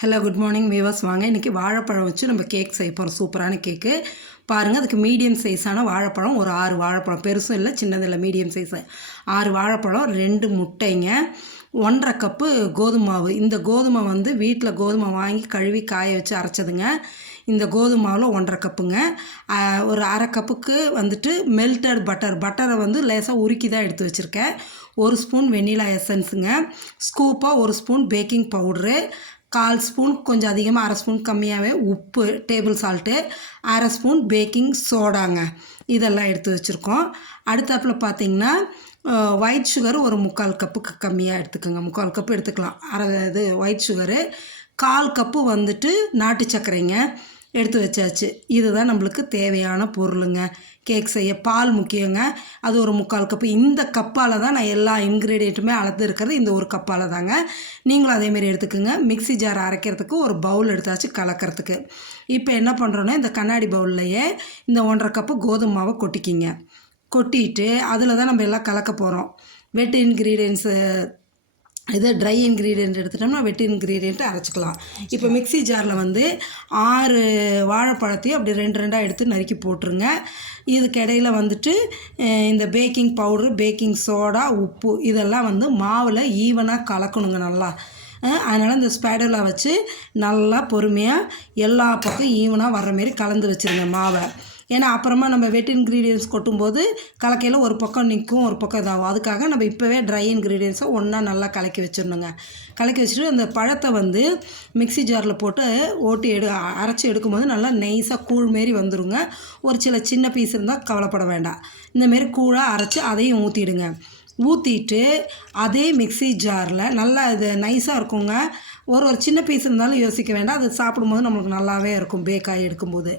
Hello good morning viewers. வாங்க இன்றைக்கி வாழைப்பழம் வச்சு நம்ம கேக் செய்ய போகிறோம். சூப்பரான கேக்கு பாருங்கள். அதுக்கு மீடியம் சைஸான வாழைப்பழம், ஒரு 6 வாழைப்பழம், பெருசும் இல்லை சின்னது இல்லை, மீடியம் சைஸு 6 வாழைப்பழம், 2 முட்டைங்க, 1½ கப்பு கோதுமை மாவு. இந்த கோதுமை வந்து வீட்டில் கோதுமை வாங்கி கழுவி காய வச்சு அரைச்சதுங்க. இந்த கோதுமை மாவில் 1½ கப்புங்க. ஒரு 1/2 கப்புக்கு வந்துட்டு மெல்டட் பட்டரை வந்து லேசாக உருக்கி தான் எடுத்து வச்சுருக்கேன். 1 ஸ்பூன் வெண்ணிலா எசன்ஸுங்க, ஸ்கூப்பாக 1 ஸ்பூன் பேக்கிங் பவுட்ரு, 1/4 ஸ்பூன் கொஞ்சம் அதிகமாக, 1/2 ஸ்பூன் கம்மியாகவே உப்பு, டேபிள் சால்ட்டு, 1/2 ஸ்பூன் பேக்கிங் சோடாங்க. இதெல்லாம் எடுத்து வச்சுருக்கோம். அடுத்தாப்பில் பார்த்திங்கன்னா ஒயிட் சுகர் ஒரு 3/4 கப்புக்கு கம்மியாக எடுத்துக்கோங்க. 3/4 கப்பு எடுத்துக்கலாம். இது ஒயிட் சுகரு, 1/4 கப்பு வந்துட்டு நாட்டு சர்க்கரைங்க எடுத்து வச்சாச்சு. இதுதான் நம்மளுக்கு தேவையான பொருளுங்க. கேக் செய்ய பால் முக்கியங்க, அது ஒரு 3/4 கப்பு. இந்த கப்பால் தான் நான் எல்லா இன்க்ரீடியண்ட்டுமே அளந்து இருக்கிறது, இந்த ஒரு கப்பால் தாங்க. நீங்களும் அதேமாரி எடுத்துக்கோங்க. மிக்ஸி ஜார் அரைக்கிறதுக்கு ஒரு பவுல் எடுத்தாச்சு கலக்கிறதுக்கு. இப்போ என்ன பண்ணுறோன்னா, இந்த கண்ணாடி பவுல்லையே இந்த 1½ கப்பு கோதுமை மாவை கொட்டிக்கிங்க. கொட்டிட்டு அதில் தான் நம்ம எல்லாம் கலக்க போகிறோம். வெட் இன்க்ரீடியன்ஸு இது ட்ரை இன்க்ரீடியன்ட் எடுத்துட்டோம்னா வெட் இன்க்ரீடியண்ட்டு அரைச்சிக்கலாம். இப்போ மிக்ஸி ஜாரில் வந்து 6 வாழைப்பழத்தையும் அப்படி 2 எடுத்து நறுக்கி போட்டுருங்க. இதுக்கு இடையில வந்துட்டு இந்த பேக்கிங் பவுட்ரு, பேக்கிங் சோடா, உப்பு இதெல்லாம் வந்து மாவில் ஈவனாக கலக்கணுங்க நல்லா. அதனால் இந்த ஸ்பேடுலா வச்சு நல்லா பொறுமையாக எல்லா பக்கம் ஈவனாக வர்ற மாரி கலந்து வச்சுருங்க மாவை. ஏன்னா அப்புறமா நம்ம வெட் இன்க்ரீடியன்ஸ் கொட்டும்போது கலக்கையில் ஒரு பக்கம் நிற்கும், ஒரு பக்கம் இதாகும். அதுக்காக நம்ம இப்போவே ட்ரை இன்க்ரீடியன்ஸை ஒன்றா நல்லா கலக்கி வச்சிடணுங்க. கலக்கி வச்சுட்டு அந்த பழத்தை வந்து மிக்ஸி ஜாரில் போட்டு ஓட்டி அரைச்சி எடுக்கும்போது நல்லா நைஸாக கூழ் மாரி வந்துடுங்க. ஒரு சின்ன பீஸ் இருந்தால் கவலைப்பட வேண்டாம். இந்தமாரி கூழாக அரைச்சி அதையும் ஊற்றிடுங்க. ஊற்றிட்டு அதே மிக்ஸி ஜாரில் நல்லா இது நைஸாக இருக்குங்க. ஒரு சின்ன பீஸ் இருந்தாலும் யோசிக்க வேண்டாம், அது சாப்பிடும்போது நம்மளுக்கு நல்லாவே இருக்கும் பேக்காகி எடுக்கும்போது.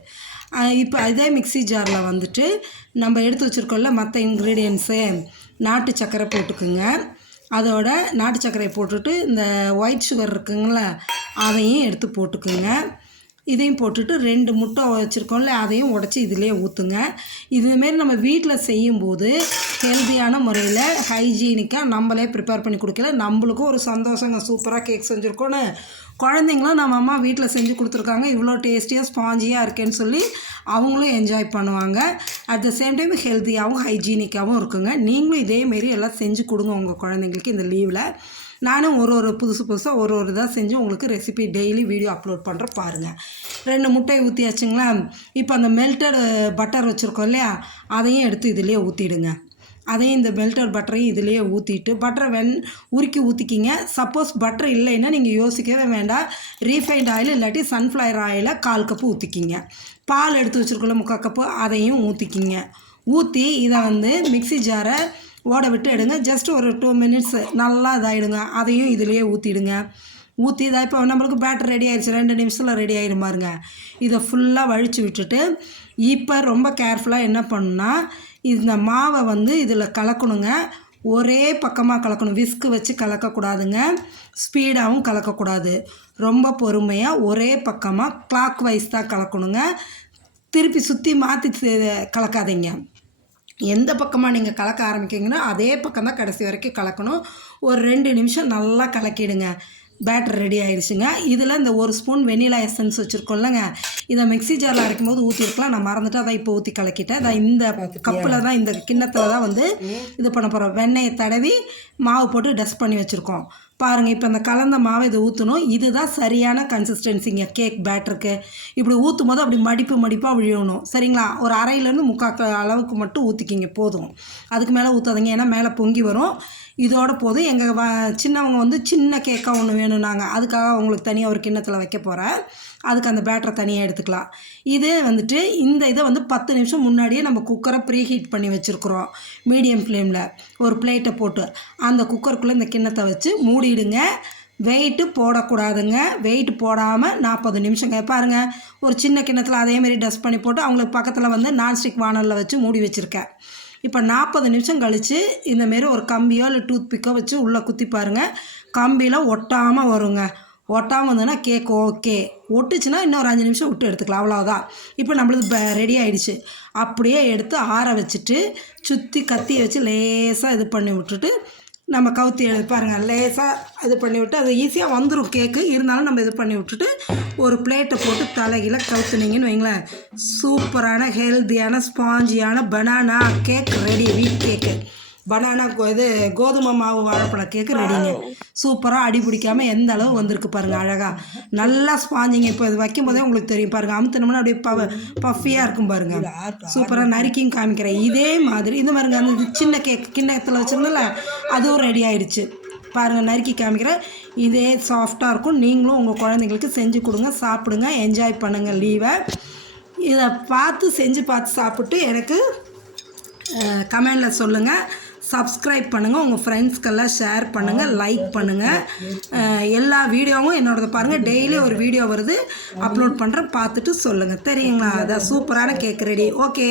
இப்போ அதே மிக்ஸி ஜாரில் வந்துட்டு நம்ம எடுத்து வச்சுருக்கோம்ல மற்ற இன்க்ரீடியன்ஸு, நாட்டு சர்க்கரை போட்டுக்குங்க. அதோட நாட்டு சர்க்கரையை போட்டுட்டு இந்த ஒயிட் சுகர் இருக்குங்கள அதையும் எடுத்து போட்டுக்குங்க. இதையும் போட்டுட்டு 2 முட்டை வச்சுருக்கோம்ல அதையும் உடச்சி இதிலே ஊற்றுங்க. இதுமாரி நம்ம வீட்டில் செய்யும்போது ஹெல்த்தியான முறையில் ஹைஜீனிக்காக நம்மளே ப்ரிப்பேர் பண்ணி கொடுக்கல, நம்மளுக்கும் ஒரு சந்தோஷங்க. சூப்பராக கேக் செஞ்சுருக்கோன்னு குழந்தைங்களும் நம்ம அம்மா வீட்டில் செஞ்சு கொடுத்துருக்காங்க, இவ்வளோ டேஸ்டியாக ஸ்பாஞ்சியாக இருக்கேன்னு சொல்லி அவங்களும் என்ஜாய் பண்ணுவாங்க. அட் த சேம் டைம் ஹெல்த்தியாகவும் ஹைஜீனிக்காகவும் இருக்குங்க. நீங்களும் இதேமாரி எல்லாம் செஞ்சு கொடுங்க உங்கள் குழந்தைங்களுக்கு இந்த லீவில். நானும் ஒரு புதுசாக ஒரு இதாக செஞ்சு உங்களுக்கு ரெசிபி டெய்லி வீடியோ அப்லோட் பண்ணுற பாருங்கள். 2 முட்டை ஊற்றியாச்சுங்களா. இப்போ அந்த மெல்டட் பட்டர் வச்சுருக்கோம் இல்லையா, அதையும் எடுத்து இதிலே ஊற்றிடுங்க. அதையும் இந்த மெல்டட் பட்டரையும் இதிலேயே ஊற்றிட்டு பட்டரை உருக்கி ஊற்றிக்கிங்க. சப்போஸ் பட்டர் இல்லைன்னா நீங்கள் யோசிக்கவே வேண்டாம், ரீஃபைண்ட் ஆயில் இல்லாட்டி சன்ஃப்ளவர் ஆயிலை 1/4 கப்பு ஊற்றிக்கிங்க. பால் எடுத்து வச்சுருக்கோம்ல 3/4 கப்பு, அதையும் ஊற்றிக்கிங்க. ஊற்றி இதை வந்து மிக்ஸி ஜாரை ஓட விட்டு எடுங்க. ஜஸ்ட் ஒரு 2 மினிட்ஸு நல்லா இதாகிடுங்க. அதையும் இதிலேயே ஊற்றிடுங்க. ஊற்றி இதாக இப்போ நம்மளுக்கு பேட்டர் ரெடி ஆயிடுச்சு, 2 நிமிஷத்தில் ரெடி ஆகிடும் பாருங்க. இதை ஃபுல்லாக வழித்து விட்டுட்டு இப்போ ரொம்ப கேர்ஃபுல்லாக என்ன பண்ணுன்னா, இந்த மாவை வந்து இதில் கலக்கணுங்க. ஒரே பக்கமாக கலக்கணும், விஸ்கு வச்சு கலக்கக்கூடாதுங்க, ஸ்பீடாகவும் கலக்கக்கூடாது. ரொம்ப பொறுமையாக ஒரே பக்கமாக கிளாக் வைஸ் தான் கலக்கணுங்க. திருப்பி சுற்றி மாற்றி கலக்காதீங்க. எந்த பக்கமாக நீங்கள் கலக்க ஆரம்பிக்கிங்கன்னா அதே பக்கம் தான் கடைசி வரைக்கும் கலக்கணும். ஒரு 2 நிமிஷம் நல்லா கலக்கிடுங்க. பேட்டர் ரெடி ஆயிடுச்சுங்க. இதில் இந்த 1 ஸ்பூன் வெண்ணிலா எசன்ஸ் வச்சுருக்கோம்லங்க, இதை மிக்ஸி ஜாரில் அரைக்கும் போது ஊற்றிருக்கலாம், நான் மறந்துட்டு அதை இப்போ ஊற்றி கலக்கிட்டேன். அதை இந்த கப்பில் தான், இந்த கிண்ணத்தில் தான் வந்து இது பண்ண போகிறோம். வெண்ணெயை தடவி மாவு போட்டு டஸ்ட் பண்ணி வச்சுருக்கோம் பாருங்கள். இப்போ அந்த கலந்த மாவை இதை ஊற்றணும். இதுதான் சரியான கன்சிஸ்டன்சிங்க கேக் பேட்டருக்கு. இப்படி ஊற்றும் போது அப்படி மடிப்பாக விழணும், சரிங்களா. ஒரு 1/2லேருந்து 3/4 அளவுக்கு மட்டும் ஊற்றிக்கிங்க போதும். அதுக்கு மேலே ஊற்றாதீங்க, ஏன்னா மேலே பொங்கி வரும். இதோட போதும். எங்கள் சின்னவங்க வந்து சின்ன கேக்காக ஒன்று வேணும்னாங்க, அதுக்காக அவங்களுக்கு தனியாக ஒரு கிண்ணத்தில் வைக்க போகிறேன். அதுக்கு அந்த பேட்டரை தனியாக எடுத்துக்கலாம். இது வந்துட்டு இந்த இதை வந்து 10 நிமிஷம் முன்னாடியே நம்ம குக்கரை ப்ரீ ஹீட் பண்ணி வச்சுருக்குறோம் மீடியம் ஃப்ளேமில். ஒரு பிளேட்டை போட்டு அந்த குக்கருக்குள்ளே இந்த கிண்ணத்தை வச்சு மூடிடுங்க. வெயிட்டு போடக்கூடாதுங்க. வெயிட் போடாமல் 40 நிமிஷங்க. பாருங்கள், ஒரு சின்ன கிண்ணத்தில் அதேமாரி டஸ்ட் பண்ணி போட்டு அவங்களுக்கு பக்கத்தில் வந்து நான்ஸ்டிக் வானலில் வச்சு மூடி வச்சுருக்கேன். இப்போ 40 நிமிஷம் கழித்து இந்தமாரி ஒரு கம்பியோ இல்லை டூத் பிக்கோ வச்சு உள்ளே குத்தி பாருங்கள். கம்பியில் ஒட்டாமல் வருங்க. ஒட்டாமல் வந்ததுன்னா கேக் ஓகே. ஒட்டுச்சுன்னா இன்னும் ஒரு 5 நிமிஷம் விட்டு எடுத்துக்கலாம், அவ்வளோதான். இப்போ நம்மளுக்கு ரெடி ஆகிடுச்சு. அப்படியே எடுத்து ஆற வச்சுட்டு சுற்றி கத்தியை வச்சு லேசாக இது பண்ணி விட்டுட்டு நம்ம கவுத்தி பாருங்கள் லேசாக இது பண்ணி விட்டு அது ஈஸியாக வந்துடும் கேக்கு. இருந்தாலும் நம்ம இது பண்ணி விட்டுட்டு ஒரு பிளேட்டை போட்டு தலைகீழ கவுத்துனீங்கன்னு வைங்களேன், சூப்பரான ஹெல்த்தியான ஸ்பாஞ்சியான பனானா கேக் ரெடி. வீட் கேக்கு பனானா இது கோதுமை மாவு வாழைப்பழம் கேக்கு ரெடிங்க. சூப்பராக அடி பிடிக்காமல் எந்த அளவு வந்திருக்கு பாருங்கள், அழகாக நல்லா ஸ்பாஞ்சிங்க. இப்போ இது வைக்கும் போதே உங்களுக்கு தெரியும் பாருங்கள், அமுத்தினோம்னா அப்படியே பஃபியாக இருக்கும் பாருங்கள். சூப்பராக நறுக்கியும் காமிக்கிறேன். இதே மாதிரி இந்த மாதிரிங்க அந்த சின்ன கேக் கிண்ணத்தில் வச்சுருந்தோம்ல அதுவும் ரெடி ஆகிடுச்சு பாருங்கள், நறுக்கி காமிக்கிறேன். இதே சாஃப்டாக இருக்கும். நீங்களும் உங்கள் குழந்தைங்களுக்கு செஞ்சு கொடுங்க, சாப்பிடுங்க, என்ஜாய் பண்ணுங்கள் லீவை. இதை செஞ்சு பார்த்து சாப்பிட்டு எனக்கு கமெண்டில் சொல்லுங்கள். சப்ஸ்கிரைப் பண்ணுங்கள், உங்கள் ஃப்ரெண்ட்ஸ்க்கெல்லாம் ஷேர் பண்ணுங்கள், லைக் பண்ணுங்கள். எல்லா வீடியோவும் என்னோடது பாருங்கள், டெய்லி ஒரு வீடியோ வருது, அப்லோட் பண்ணுறேன், பார்த்துட்டு சொல்லுங்கள். தெரியுங்களா? அதான் சூப்பரான கேக் ரெடி. ஓகே.